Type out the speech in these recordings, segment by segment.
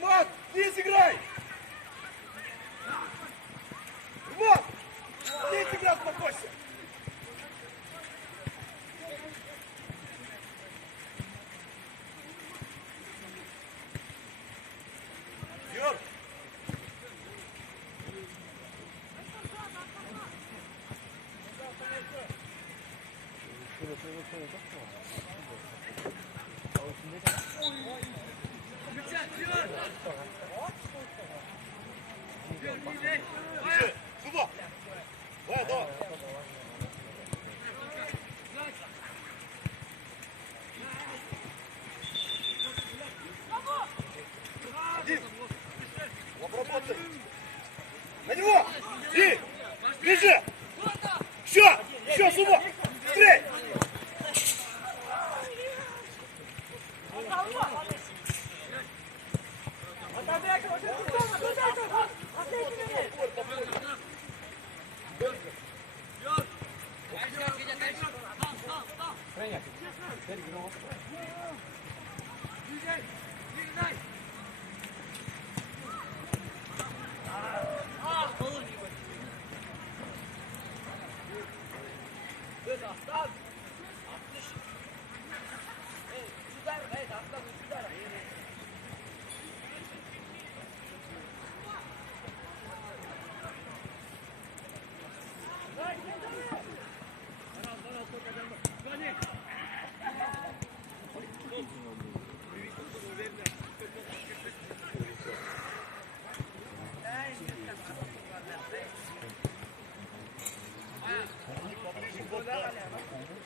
Мат, здесь играй! Мат! Здесь играй, успокойся! Юр! Сюда! Давай, давай! Один! Обработай! На него! И! Ближе! Еще! Еще, Суба! Быстрей!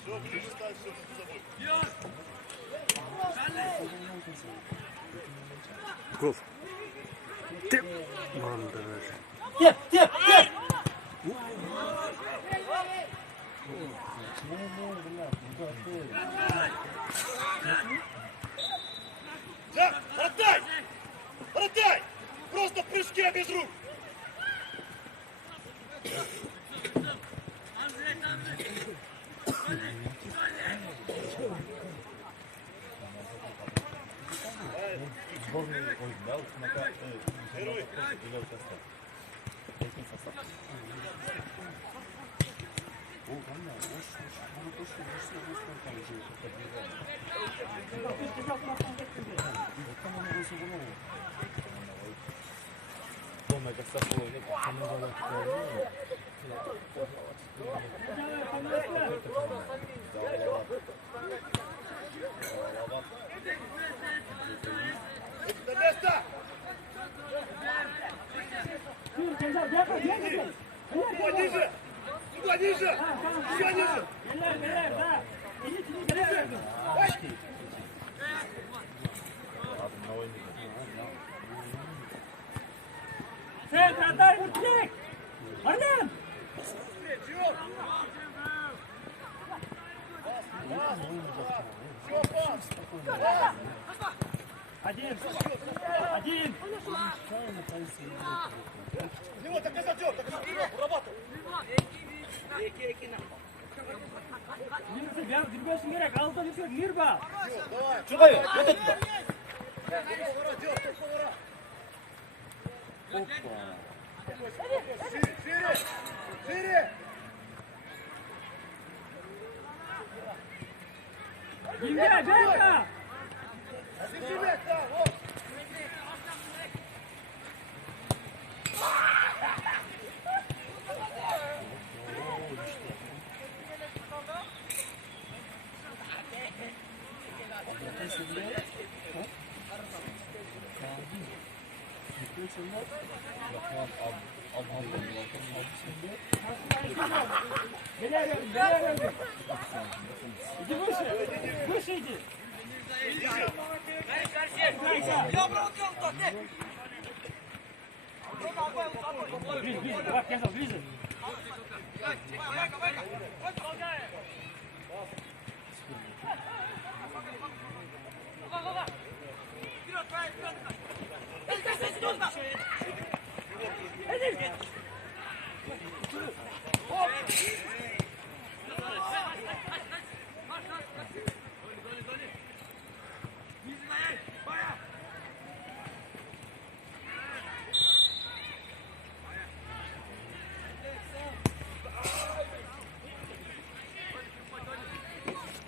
Все, ближе стань, все за собой. Гол. Теп. Теп, теп, теп! Да, отдай! Отдай! Просто в прыжке без рук! Сборный oyunda Ушунака Первый. играл состав. Какой состав? О, қандай? На место! Сюда ниже! Сюда ниже! Еще ниже! Центр, отдай, Муртик! Армен! Один! Один! Него так и зайдет, так и зайдет, урабатывай! Жүргесің керек, алдыда жүрсек, мирба! Давай! Чуғай, өте тұда! Шире! Шире! Емге, берді! Сидимек, да, вот! Иди выше! Выше иди! Ближе, давай, Кесов, ближе!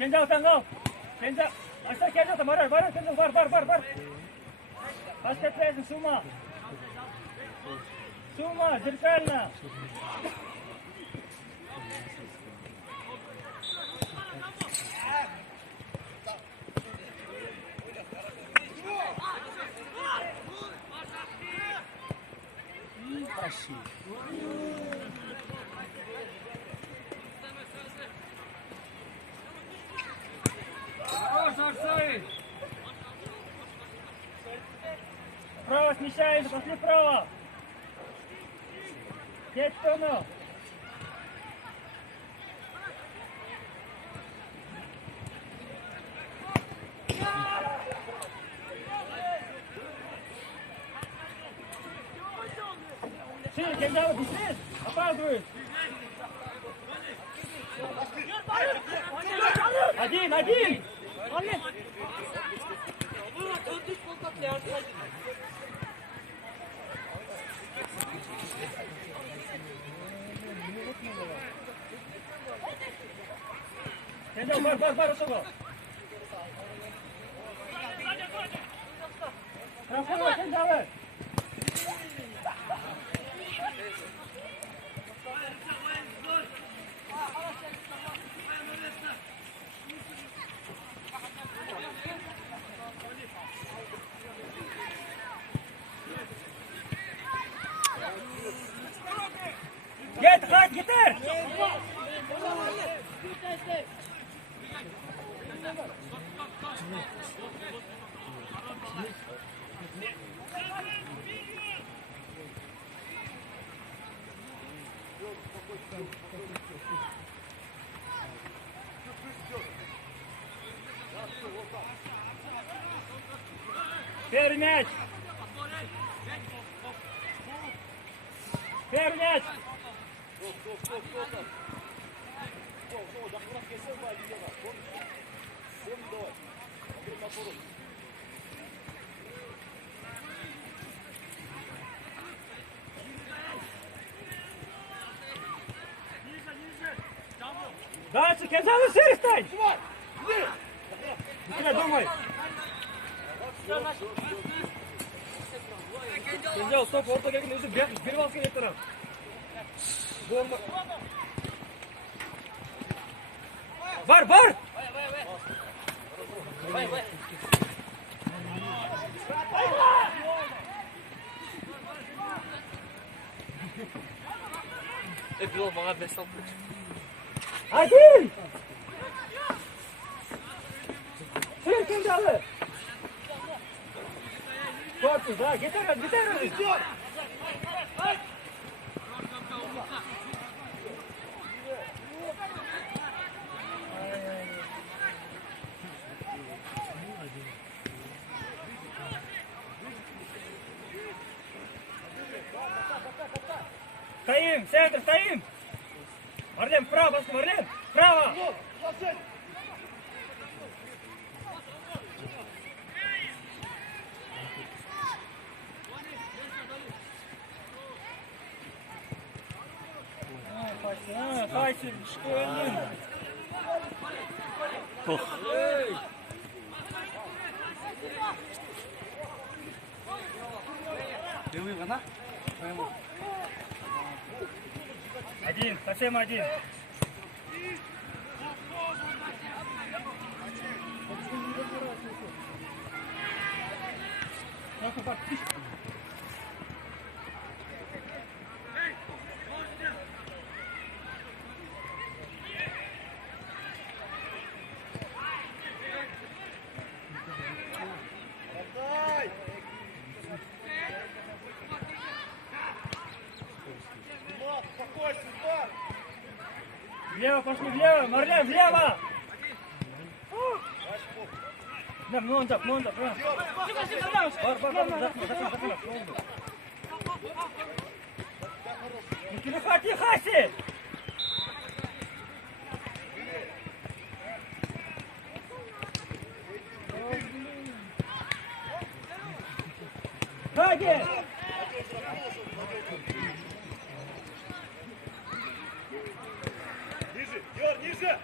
Kenjal tanggal. Kenjal. Asa Kenjal tamara. Bara Kenjal bar. Поставь сумма. Сумма, зеркально. Право смещаемся, пошли вправо. Едь в сторону. Шире, Кенджава, быстрее. Опаздываешь. Один. Кенджава, бар, ушел. Хорошо, Кенджава. Yeter! Первый мяч! Дальше, Кенджава, шире стань! Не думай! Кенджава, стоп, ортаga o'zi berib olsa kerak taraf. Bomba. Бар! Bilal bana bes al. Один! Шире, Кенджава! Корпус, да, гитара! Стоим, центр, стоим! Марлен, вправо, Марлен, вправо! Хайте, школьный! Один, совсем один. Влево пошли, влево! Марлен, влево! Да, много. Тихо! Ноги! Ниже, Йор, ниже!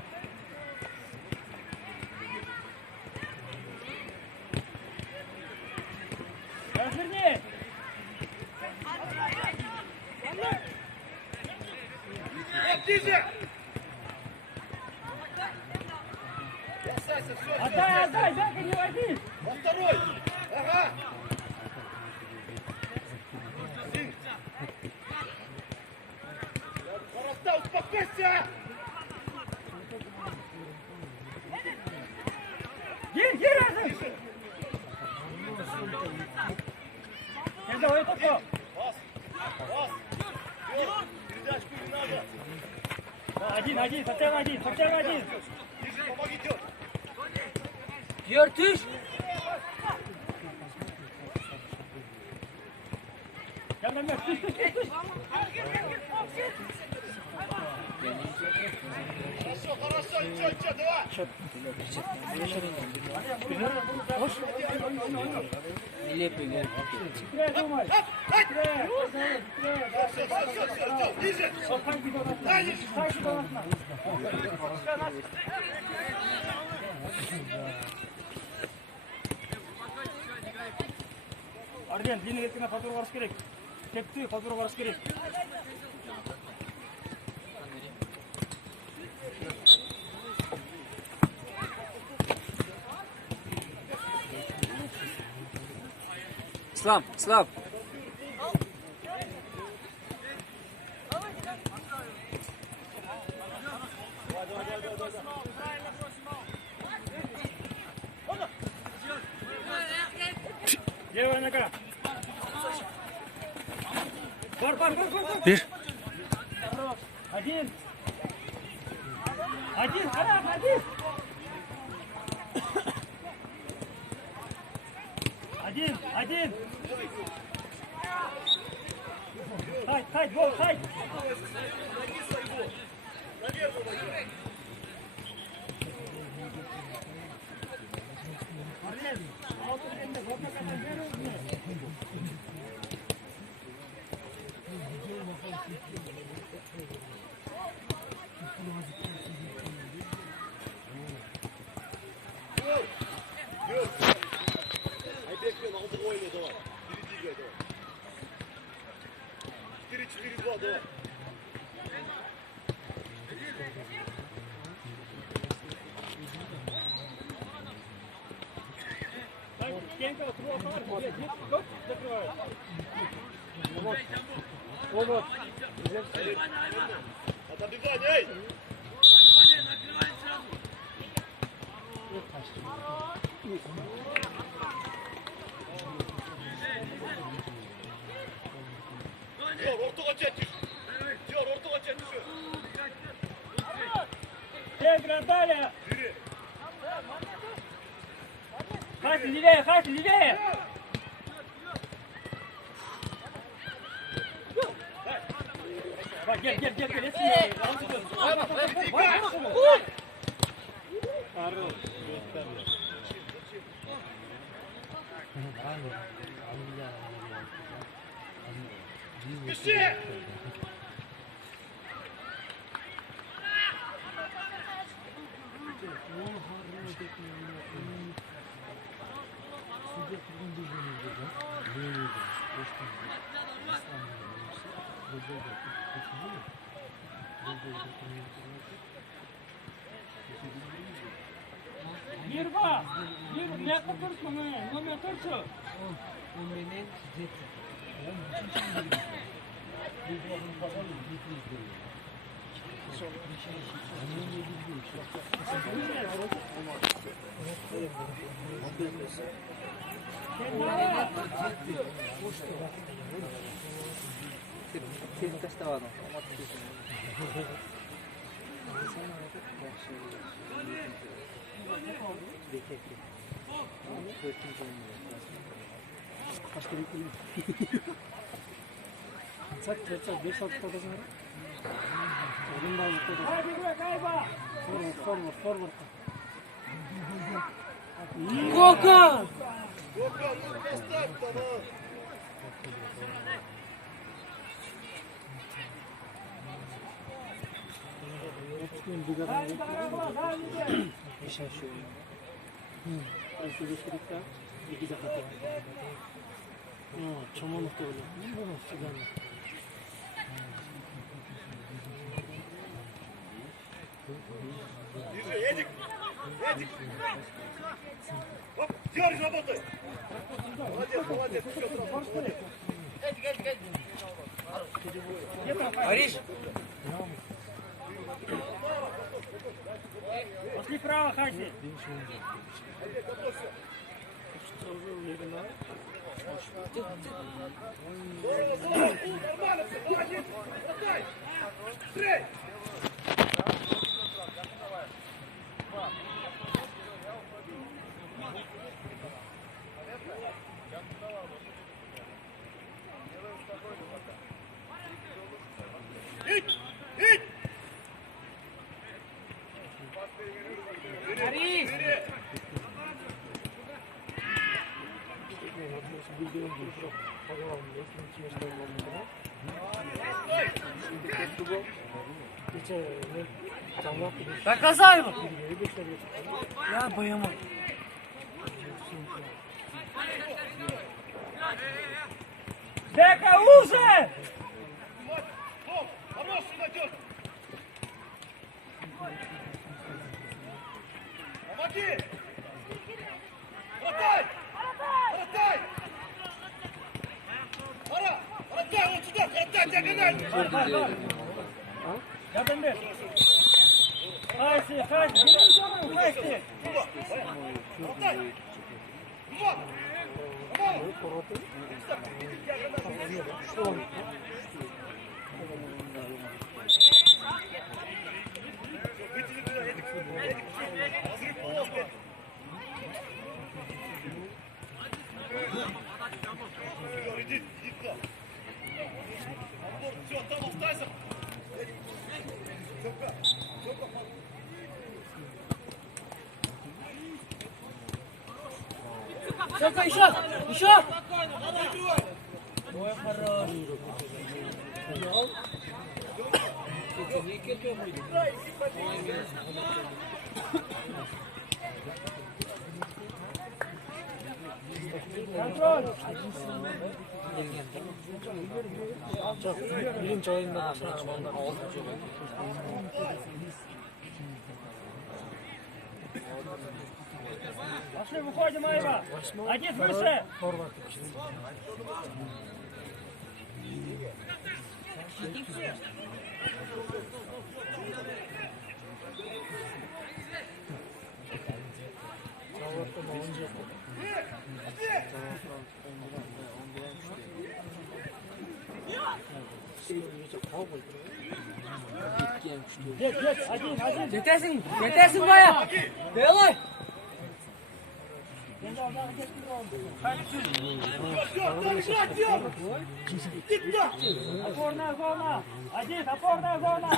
ближе! Отдай, отдай, Жека, не води! Во второй! Ага! Борода, успокойся! Гир разом! Давай только! Пас! Пас! Вперед! Передачку не надо! Один, совсем один! Ближе, помоги, идет! Yırtış. Gel. Хорошо, ничего, давай! Нелепый гол. Все, ближе! Арден, длинный еркіне фатура барыс керек. Кетті, фатура барыс керек. Слав. Левая нога. Бар. Bir. Один, харап, один. Один. Хайд, гол, хайд. Айбекпен алдық ойны, давай. Впереди играй, давай. 4-4-2, давай. Стенка, закрывает. Вот. Отодвигай, эй! Diyor, ortağa çek. Diyor, ortağa çek. Центр, Даля! Yürü. Хати, левее! Гел, Спеши! Girma, ne yapıyorsun ne yapıyorsun? Kesin kaçta var Forward. Гока! Гока, ну поставь, давай. Эдик. Оп, Георгий, работай. Молодец, молодец. Все сразу, молодец. Ариш! Пошли вправо, Хаси! Здорово, здорово. Нормально все, молодец. Бросай. Быстрей. Идь! Идь! Ариш! Доказай ему! Я бы ему. Дека уже! Стоп! Хороший надежный! Помоги! Вратай! Вратай! Пора! Вратай, вот сюда! Вратай, диагонально! Yardım ver. Haydi, haydi. Gelin canım, haydi. Вратай! Два! Помогу! Вытяни туда, Эдик! Эдик, разрыв полоски! Иди туда! Все, там оставайся! Семка! Семка! Только еще! Еще! Ой, хорош. Контроль! Bilim joyunda Пошли, выходим, Айва! Один выше! Get, один. Yetersin baya. Delay. Опорная зона. Один, опорная зона.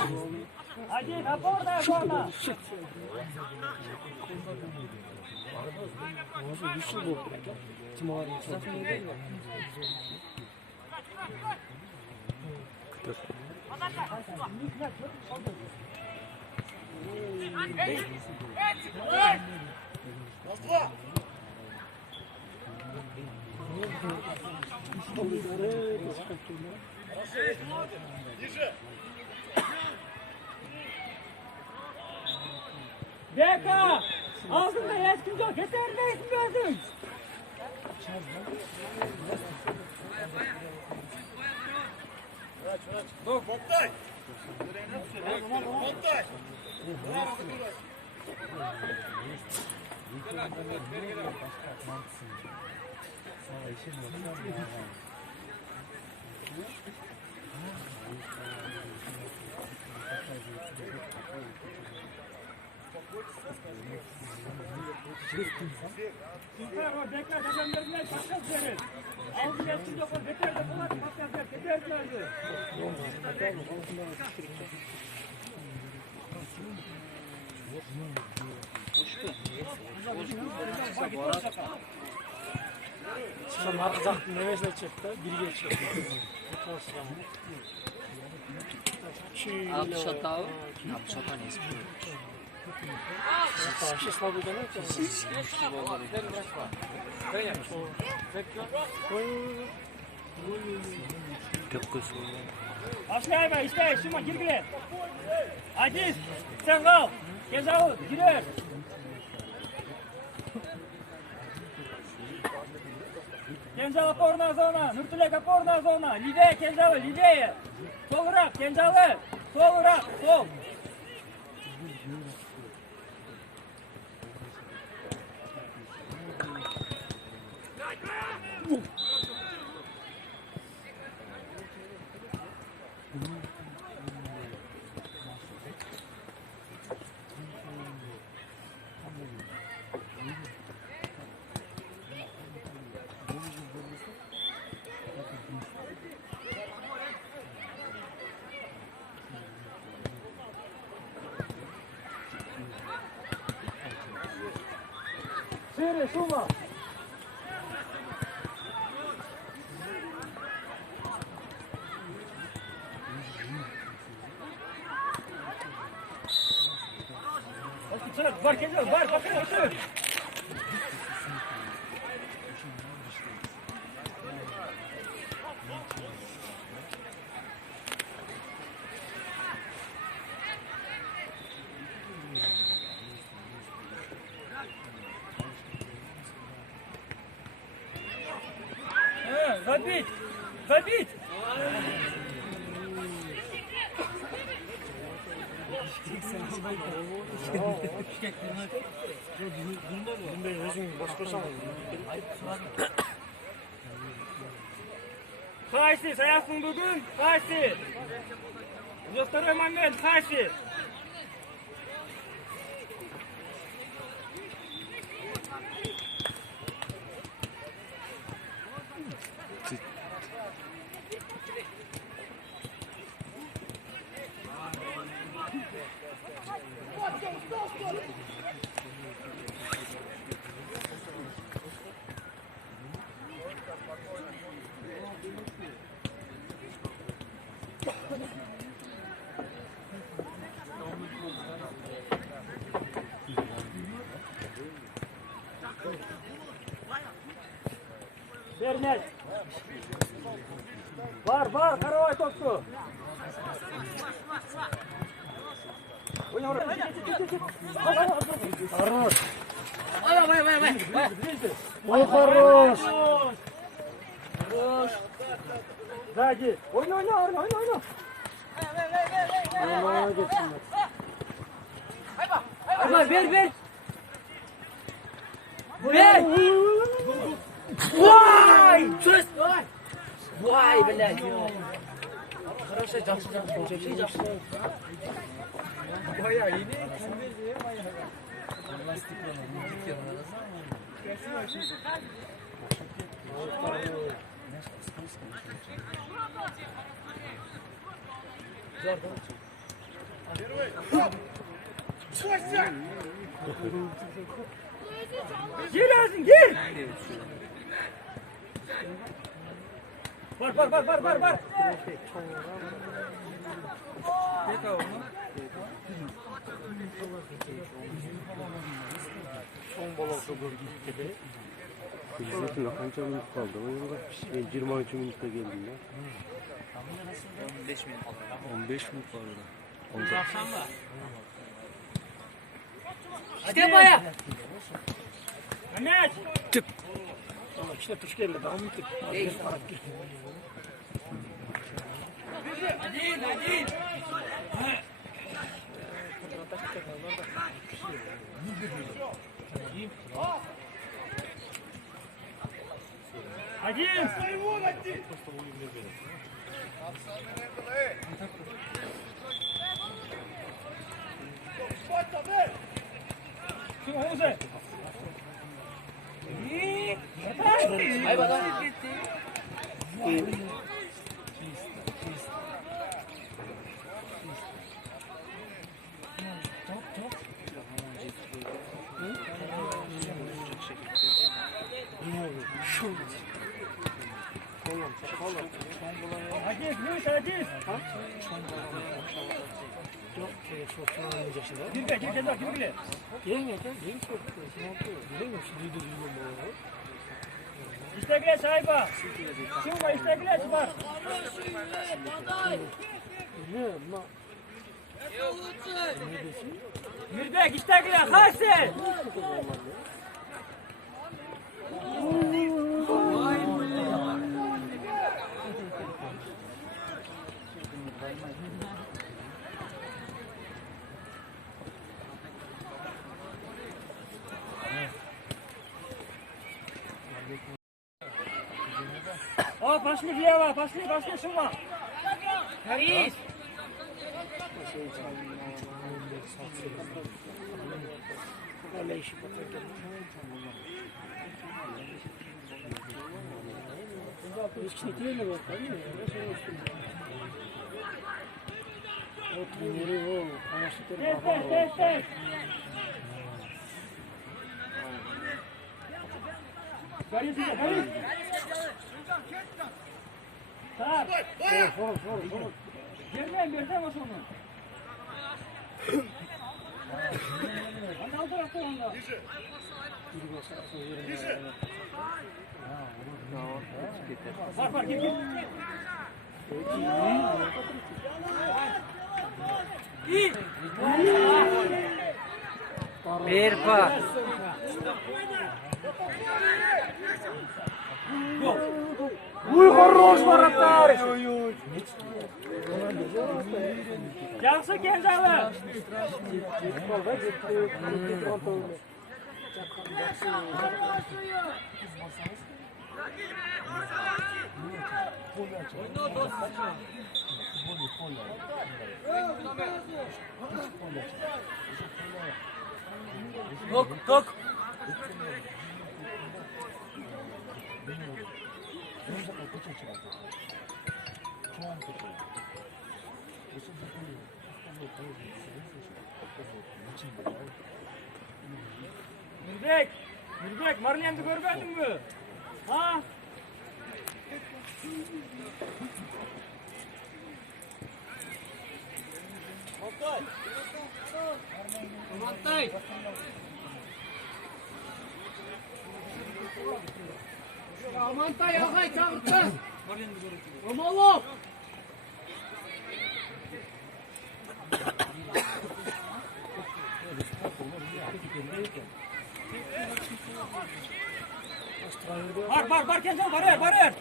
Один, опорная зона. Раз, два! Ниже! Beka! Ağzında yetkin yok. Yeter ne etmiyordun? Болтай! Болтай! Beka adamlarına takas verin. Ağzı yetkin yok. Yeter de buna takas ver. Yeter verdi. Şimdi arka zaktın nevesine çıktı, birge çıktı. Apşatao. Apşatan ismi. Счастливый Ашляйма, isтай, Шима, girgile. Один, sen kal. Gezavut, girer. Kenjal опорная zona. Nurtulek опорная zona. Левее Kenjalı, левее. Солырақ, Kenjalı. Солырақ, сол. Şöyle, şuma. Var Kenjal, var. Bakın. Забить! Забить! Хайси, саясың бүгін, Хайси! Второй момент, Хайси! Vermez. Var, karavay topsu. Хорош. Ой, хорош. Хорош. Сзади. Oyna. Ver. Ver. Vay! Çöz! Vay блядь! Хорошо, жақсы. Бая, иди. Gel! Var. Zaten kanca minut kaldı. Ben 20. minutta geldim ya. 15 minut kaldı. 15 minut var orada. Hadi Baya! Ahmet! Çık! Tamam işte tuş geldi. Daha mı tık? Hadi! Один! Kim Oğuz'e? Ay bakalım. Hadi, Luis, hadi. Yok, çok oynayacak şimdi. Gir bile. Yenge çok. Bilmiyorum şimdi duyuyorum bunu. İstekle sahiba. Şunla istekle var. Ne ma? Mirbek istekle Hasan. О, пошли влево, пошли, Шума. Борис. Öyle işi bakarken. Hiç ne diyor mu bakalım ya? Nasıl olsun? O treneri o. Anlaştıkları Tez. Борис. Так. For. Vermem o şunu. Hani al tarafta onda. Ниже! Ya, Var, git. Bir pas. Ой, хорош, вратарь! Yaxshi Kenjalı. Tok. Mürbek, Marlen'i görmedin mi? Ha? Amantay, Algay, çağırttın! Romalov! Var Kenjalı, var.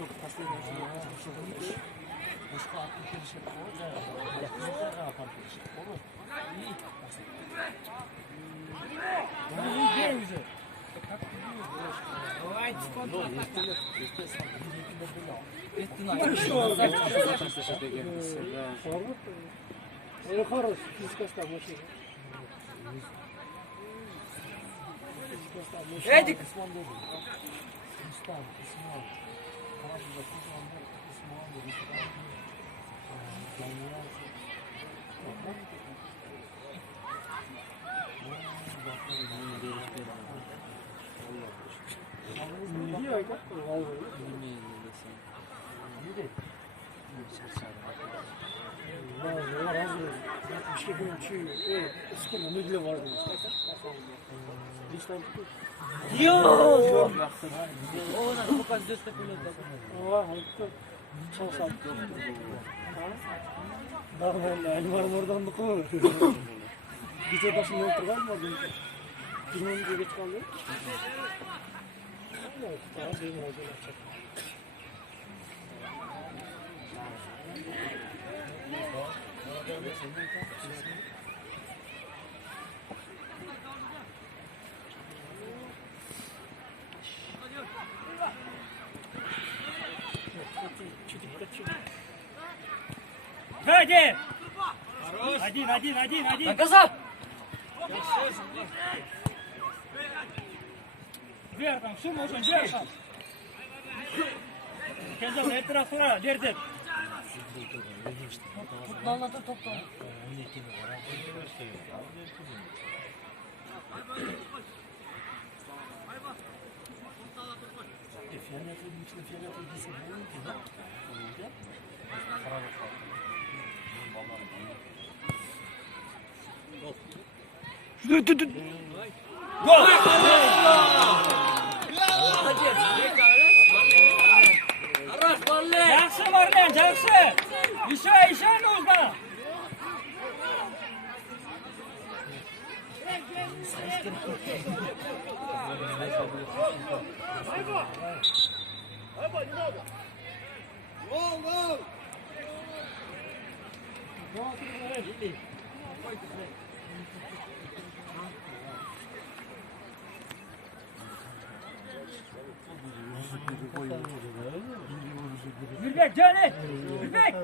Ой, хорош, физика стал машина. Эдик. Niye öyle? Vallahi. Allah razı olsun. 70 gün çiğ. Eskiden ömürlü vardı. Lütfen tutun. Yok. Ona pokaz destek Allah haklı. Çok sağ ol. Daha ben elmarım oradan da koy. Gece başında oturgan mı? Günün geç kaldı. Evet, daha benim olacak. Hadi. Один. Касап. Ver там, Шума уже, ver там. Kenjalı, her tarafına verdim. Futbolda topla. Gol! Yaxshi Marlen, yaxshi. Еще нужно. Айба, не надо! Гол! Gürbek Canet. Gürbek.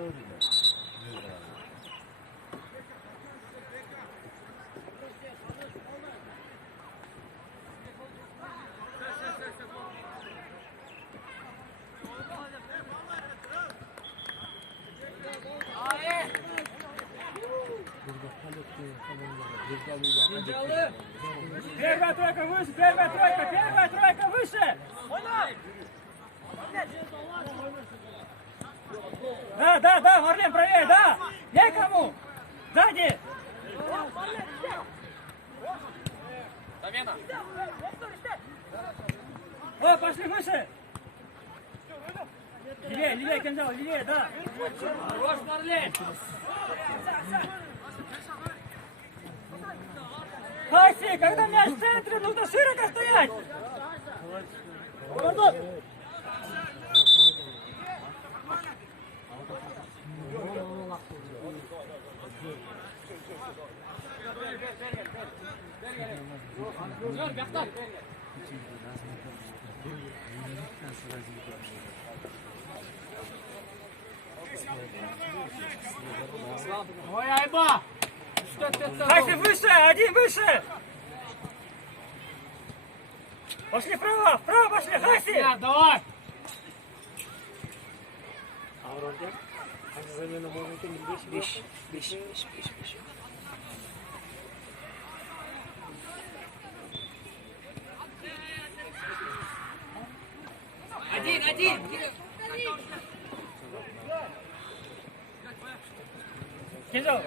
Первая тройка выше, первая тройка выше! Да, Марлен, правее, да! Я кому? Сзади! О, пошли выше! Левее, Кенжал, левее, да! Хорош, Марлен! Хаси, когда мяч в центре, нужно широко стоять! Ой, Айба! Хаси, выше, один выше! Пошли вправо пошли, Хаси! Давай! Один! Кенжал!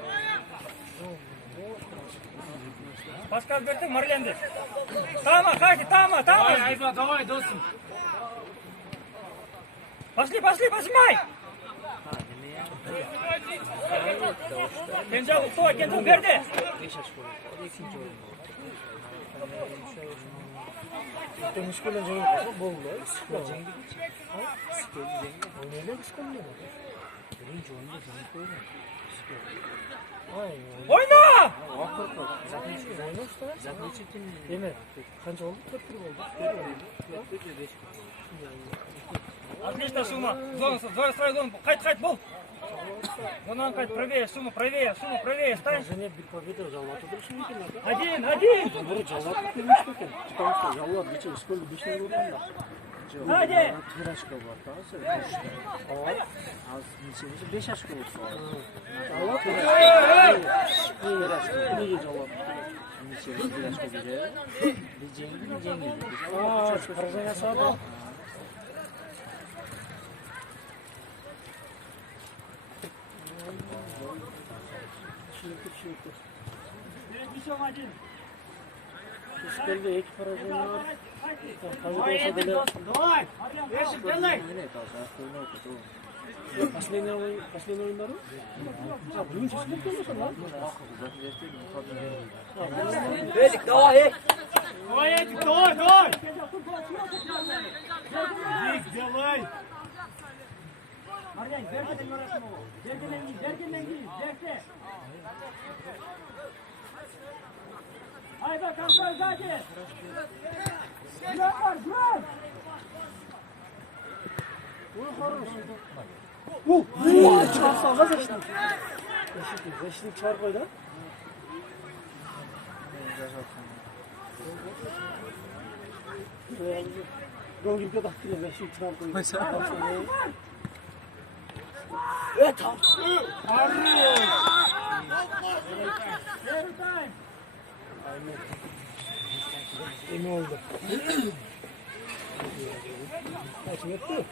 Паскал берді, Марленді. Тама, Хаси, тама! Давай, Айба, давай, досым! Пошли, пожимай! Кенжал, стой, Кенжал берді! Temizlikle cengi bol var. Sıkla cengi geç. Sıkla cengi. Oynayla kıskanmıyor. Birinci oyunda cengi koyuyor. Oyna! Zaten şu oyna usta. Zaten çektim. Değil mi? Kaç oldu? 4 tur oldu. 4 5. Отлично, Шума. Зона, свою зону. Хайт, бол. Вон, Хайт, правее, Шума, правее, стань. Және bir победа жалвату дұрыс екен. Один! Бұры жалвату келмеш екен. Çıkarmışsa жалват geçe üskölü 5'e vurduğunda. Hadi! 1 aşka var. Az neçemizi 5 aşka oldu. Жалват 1 aşka. Neyi жалват? Neçemizi 1 aşka güzel. Bir cengi. Aa, çıkaracağına sağda. Еще один. Üskölde ek поражение var. Hazır olsa bile. Давай! Решим, делай! Последний oyunları? Ya bugün çizmek olmasın lan. Эдик, давай! Давай, Эдик, давай! Эдик, давай! Марьян, Берке'den uğraşma o. Berke'den giyin, Berke. Haydi kalkar zaten. Güven! Çıkarsa Allah seçtim. Reşit'in çarpıyla. Gol gibi de taktırıyor Reşit'in çarpıyla. Evet tamam. Emin oldu. Kaç metre?